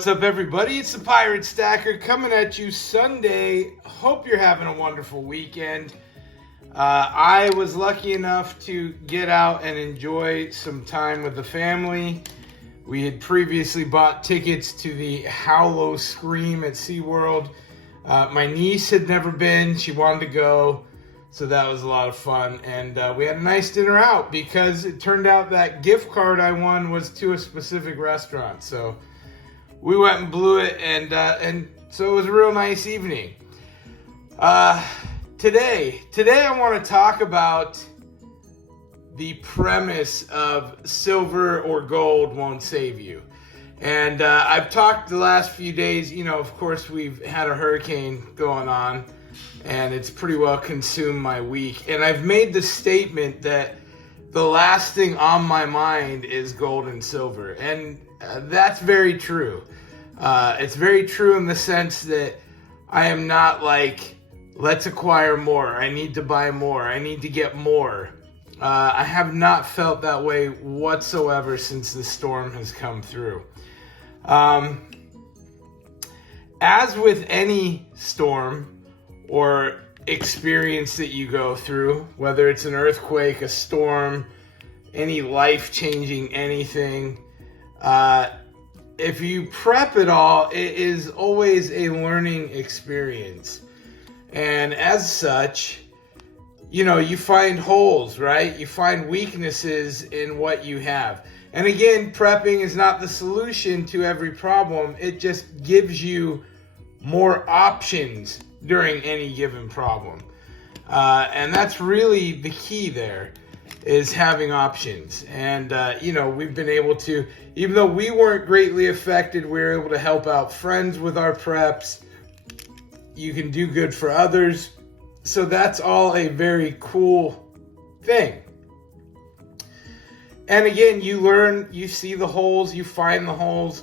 What's up, everybody? It's the Pirate Stacker coming at you Sunday. Hope you're having a wonderful weekend. I was lucky enough to get out and enjoy some time with the family. We had previously bought tickets to the Howlow Scream at SeaWorld. My niece had never been. She wanted to go, so that was a lot of fun. And we had a nice dinner out because it turned out that gift card I won was to a specific restaurant. So we went and blew it, and so it was a real nice evening. Today I want to talk about the premise of silver or gold won't save you. And I've talked the last few days, of course we've had a hurricane going on, and it's pretty well consumed my week. And I've made the statement that the last thing on my mind is gold and silver. And that's very true. It's very true in the sense that I am not like, let's acquire more. I need to buy more. I need to get more. I have not felt that way whatsoever since the storm has come through. As with any storm or experience that you go through, whether it's an earthquake, a storm, any life-changing anything, if you prep it all, it is always a learning experience. And as such, you find holes, right? You find weaknesses in what you have. And again, prepping is not the solution to every problem. It just gives you more options during any given problem. And that's really the key there, is having options. And, we've been able to, even though we weren't greatly affected, we were able to help out friends with our preps. You can do good for others. So that's all a very cool thing. And again, you learn, you see the holes, you find the holes.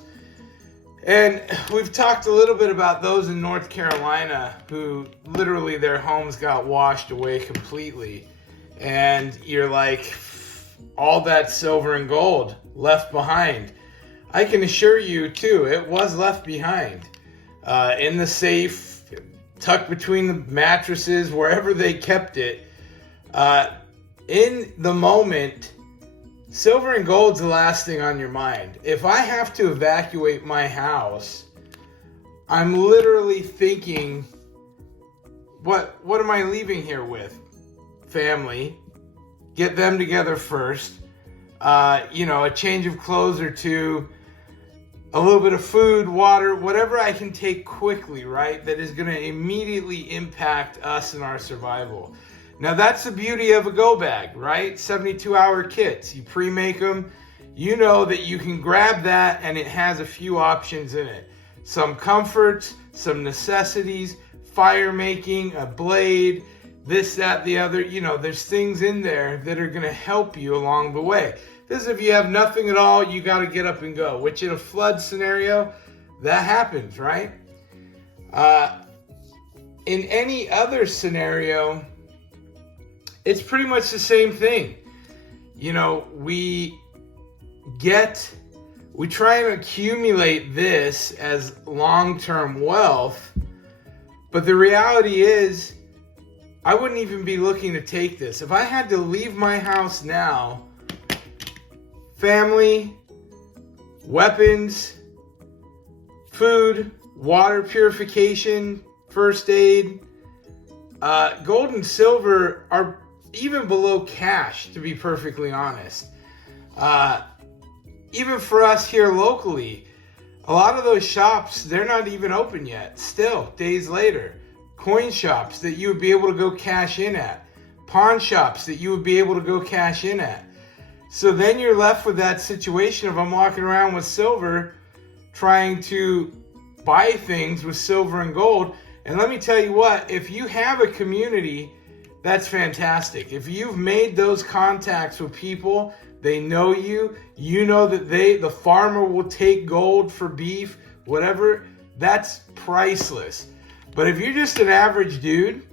And we've talked a little bit about those in North Carolina who literally their homes got washed away completely. And you're like, all that silver and gold left behind. I can assure you, too, it was left behind. In the safe, tucked between the mattresses, wherever they kept it. In the moment, silver and gold's the last thing on your mind. If I have to evacuate my house, I'm literally thinking, what am I leaving here with? Family. Get them together first. A change of clothes or two. A little bit of food, water, whatever I can take quickly, right? That is going to immediately impact us and our survival. Now, that's the beauty of a go bag, right? 72-hour kits. You pre-make them. You know that you can grab that and it has a few options in it. Some comforts, some necessities, fire making, a blade, this, that, the other. There's things in there that are going to help you along the way. This is if you have nothing at all, you got to get up and go, which in a flood scenario, that happens, right? In any other scenario, it's pretty much the same thing. We try and accumulate this as long-term wealth, but the reality is, I wouldn't even be looking to take this. If I had to leave my house now, family, weapons, food, water purification, first aid, gold and silver are even below cash, to be perfectly honest. Even for us here locally, a lot of those shops, they're not even open yet. Still, days later. Coin shops that you would be able to go cash in at. Pawn shops that you would be able to go cash in at. So then you're left with that situation of I'm walking around with silver, trying to buy things with silver and gold. And let me tell you what, if you have a community, that's fantastic. If you've made those contacts with people, they know you, you know that the farmer will take gold for beef, whatever, that's priceless. But if you're just an average dude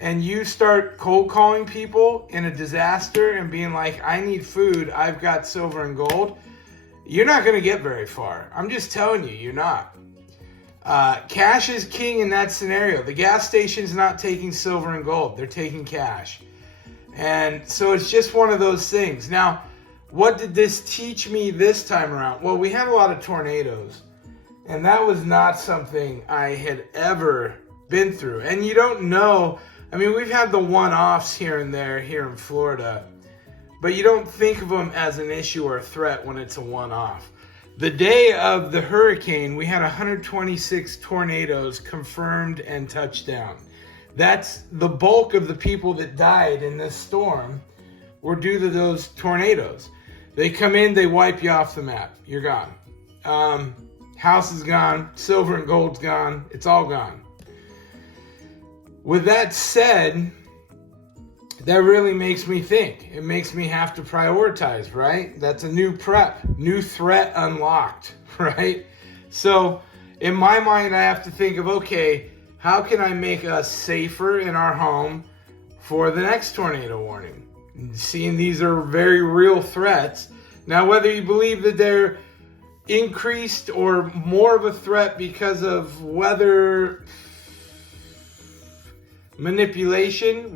and you start cold calling people in a disaster and being like, I need food, I've got silver and gold, you're not going to get very far. I'm just telling you, you're not. Cash is king in that scenario. The gas station's not taking silver and gold. They're taking cash. And so it's just one of those things. Now, what did this teach me this time around? Well, we had a lot of tornadoes. And that was not something I had ever been through. And you don't know. I mean, we've had the one-offs here and there here in Florida. But you don't think of them as an issue or a threat when it's a one-off. The day of the hurricane, we had 126 tornadoes confirmed and touched down. That's the bulk of the people that died in this storm were due to those tornadoes. They come in, they wipe you off the map. You're gone. House is gone. Silver and gold's gone. It's all gone. With that said, that really makes me think. It makes me have to prioritize, right? That's a new prep, new threat unlocked, right? So in my mind, I have to think of, okay, how can I make us safer in our home for the next tornado warning? Seeing these are very real threats. Now, whether you believe that they're increased or more of a threat because of weather manipulation,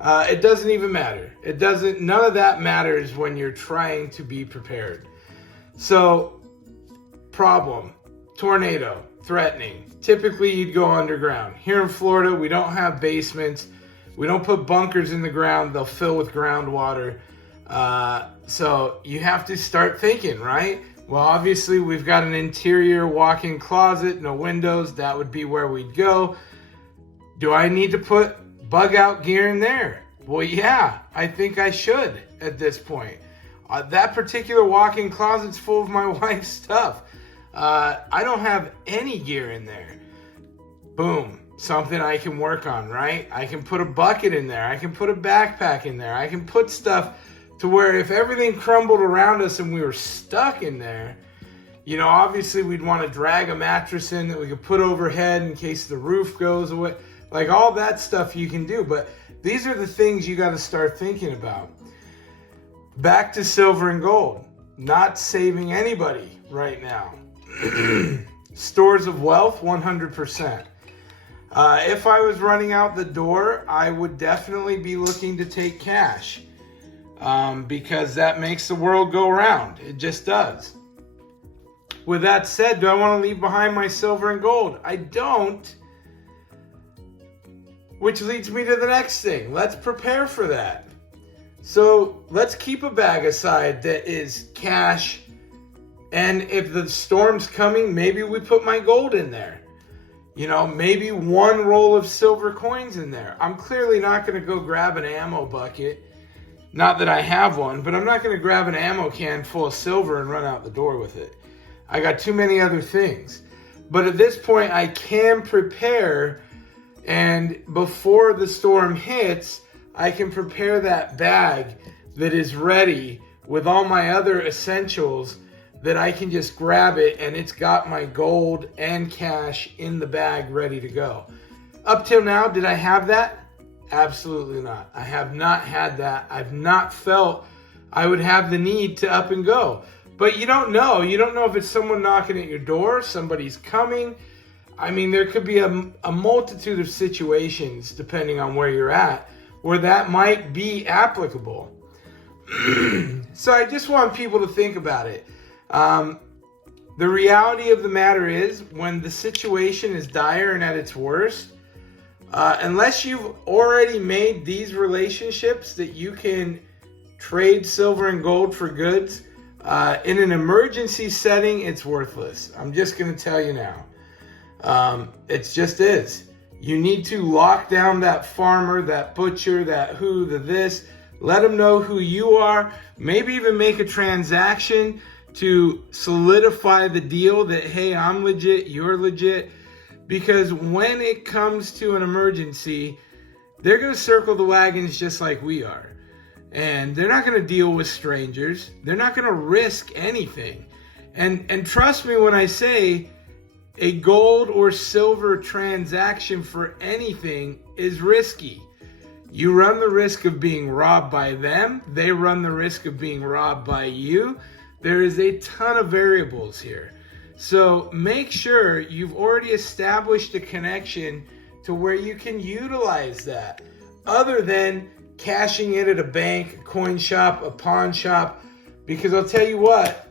it doesn't even matter. None of that matters when you're trying to be prepared. So, problem, tornado, threatening. Typically, you'd go underground. Here in Florida, we don't have basements. We don't put bunkers in the ground. They'll fill with groundwater. So you have to start thinking, right? Well, obviously, we've got an interior walk-in closet, no windows. That would be where we'd go. Do I need to put bug-out gear in there? Well, yeah, I think I should at this point. That particular walk-in closet's full of my wife's stuff. I don't have any gear in there. Boom, something I can work on, right? I can put a bucket in there. I can put a backpack in there. I can put stuff to where if everything crumbled around us and we were stuck in there, you know, obviously we'd want to drag a mattress in that we could put overhead in case the roof goes away. Like all that stuff you can do, but these are the things you got to start thinking about. Back to silver and gold, not saving anybody right now. Stores of wealth, 100%. If I was running out the door, I would definitely be looking to take cash because that makes the world go round. It just does. With that said, do I want to leave behind my silver and gold? I don't. Which leads me to the next thing. Let's prepare for that. So let's keep a bag aside that is cash. And if the storm's coming, maybe we put my gold in there. You know, maybe one roll of silver coins in there. I'm clearly not going to go grab an ammo bucket. Not that I have one, but I'm not going to grab an ammo can full of silver and run out the door with it. I got too many other things. But at this point, I can prepare. And before the storm hits, I can prepare that bag that is ready with all my other essentials that I can just grab it and it's got my gold and cash in the bag ready to go. Up till now, did I have that? Absolutely not. I have not had that. I've not felt I would have the need to up and go. But you don't know. You don't know if it's someone knocking at your door, somebody's coming. I mean, there could be a multitude of situations, depending on where you're at, where that might be applicable. So I just want people to think about it. The reality of the matter is, when the situation is dire and at its worst, unless you've already made these relationships that you can trade silver and gold for goods, in an emergency setting, it's worthless. I'm just going to tell you now. It just is. You need to lock down that farmer, that butcher, that who, the this. Let them know who you are. Maybe even make a transaction to solidify the deal that, hey, I'm legit, you're legit. Because when it comes to an emergency, they're going to circle the wagons just like we are. And they're not going to deal with strangers. They're not going to risk anything. And trust me when I say a gold or silver transaction for anything is risky. You run the risk of being robbed by them. They run the risk of being robbed by you. There is a ton of variables here. So make sure you've already established a connection to where you can utilize that, other than cashing it at a bank, a coin shop, a pawn shop, because I'll tell you what,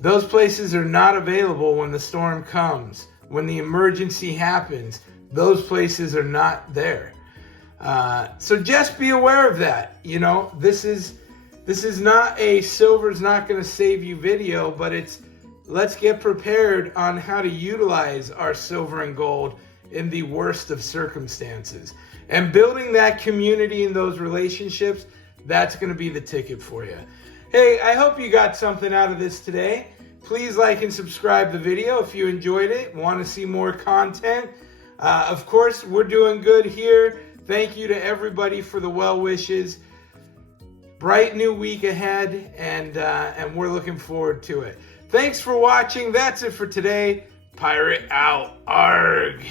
those places are not available when the storm comes. When the emergency happens, those places are not there. So just be aware of that. You know, this is not a silver's not going to save you video, but it's let's get prepared on how to utilize our silver and gold in the worst of circumstances. And building that community and those relationships, that's going to be the ticket for you. Hey, I hope you got something out of this today. Please like and subscribe the video if you enjoyed it, want to see more content. Of course, we're doing good here. Thank you to everybody for the well wishes. Bright new week ahead, and we're looking forward to it. Thanks for watching. That's it for today. Pirate out. Arg.